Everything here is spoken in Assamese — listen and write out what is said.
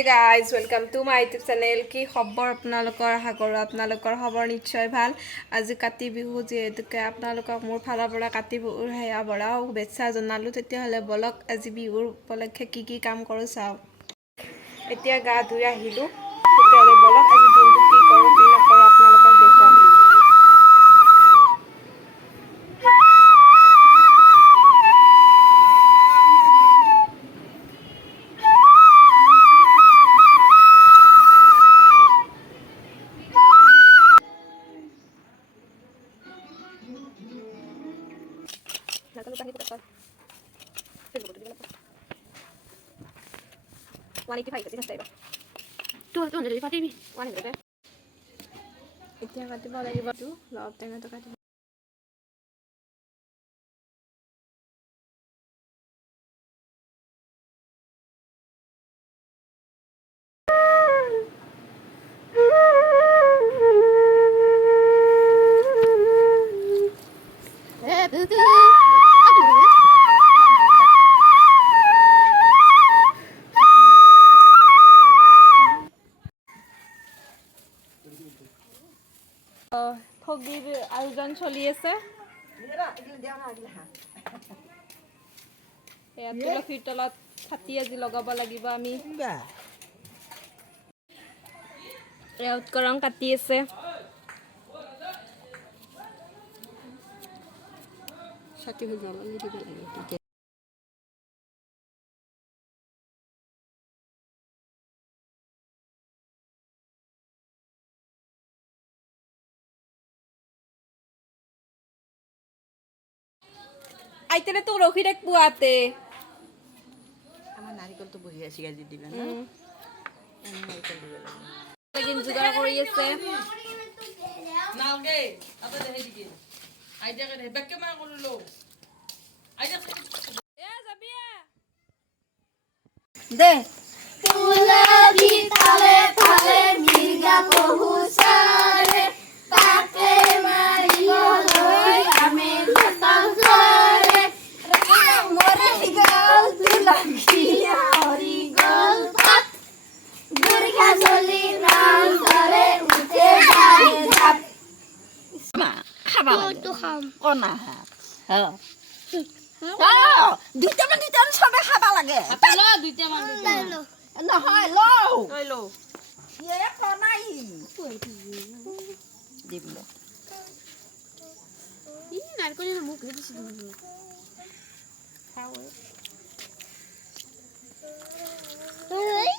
Hey guys, welcome to my YouTube channel. কি খবৰ আপোনালোকৰ আশা কৰোঁ আপোনালোকৰ খবৰ নিশ্চয় ভাল। আজি কাতি বিহু যেহেতুকে আপোনালোকক মোৰ ফালৰ পৰা কাতি বিহুৰ হেয়া বৰা শুভেচ্ছা জনালোঁ। তেতিয়াহ'লে বলক আজি বিহুৰ উপলক্ষে কি কাম কৰোঁ চাওঁ। এতিয়া গা ধুই আহিলোঁ। তেতিয়াহ'লে বলক আজি দিনটো কি কৰোঁ কি নকৰোঁ আপোনালোকক দেখুৱাম। এতিয়া কাটিব লাগিব অলপ টেঙাটো কাটিব। ঠগীৰ আয়োজন চলি আছে। এয়া তুলসীৰ তলত ছাতি আজি লগাব লাগিব আমি। এয়া উৎকৰং কাটি আছে। ছাতি হৈ যাব দিব লাগে। আইতেনে তো রখি দেখ পুয়াতে আমার নারিকল তো বহি আছে গাজি দিবে না নারিকল দিবে লাগিন জুগার কৰি আছে নালগে আতে দেহে দিকে আইডিয়া কে বেকে মা করলো আইডিয়া এ যাবি দে তুলসী তালে তালে মির্গা বহুসারে তাকে মারিবলৈ আমি লতাল করে মরে গল তুলসী হরি গল পাত দুর্গা চলি নাম ধরে উঠে যায় ধাপ মা খাবা তো খাম ও না হ্যাঁ দুইটা মান সবে খাবা লাগে পালো দুইটা মান লাইলো নহয় লও লৈ লো এ কোনাই দিবলে ই নারকলের মুখ দিছি খাও ওই